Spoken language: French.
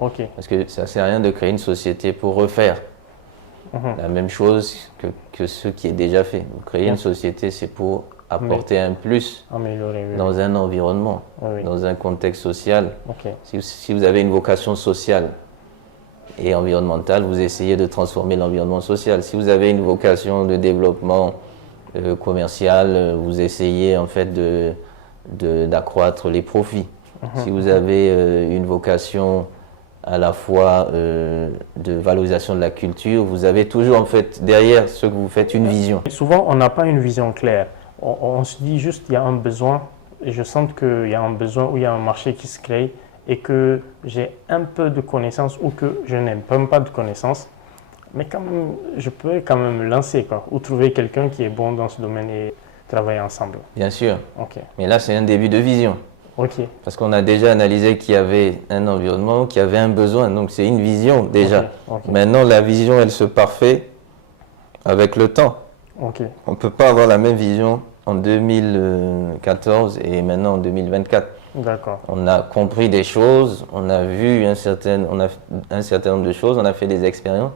Ok. Parce que ça ne sert à rien de créer une société pour refaire la même chose que ce qui est déjà fait. Vous créez une société, c'est pour apporter un plus Améliorer, oui. dans un environnement, Oui. dans un contexte social. Ok. Si vous avez une vocation sociale et environnementale, vous essayez de transformer l'environnement social. Si vous avez une vocation de développement commercial, vous essayez en fait d'accroître les profits. Si vous avez une vocation à la fois de valorisation de la culture, vous avez toujours en fait derrière ce que vous faites une vision. Et souvent, on n'a pas une vision claire. On se dit juste qu'il y a un besoin, et je sens qu'il y a un besoin ou il y a un marché qui se crée et que j'ai un peu de connaissances ou que je n'ai même pas de connaissances, mais quand même, je peux quand même me lancer, quoi, ou trouver quelqu'un qui est bon dans ce domaine et travailler ensemble. Bien sûr, Ok. mais là c'est un début de vision. Ok. Parce qu'on a déjà analysé qu'il y avait un environnement, qu'il y avait un besoin, donc c'est une vision déjà. Ok. Maintenant la vision elle se parfait avec le temps. Ok. On ne peut pas avoir la même vision en 2014 et maintenant en 2024. D'accord. On a compris des choses, on a vu un certain nombre de choses, on a fait des expériences.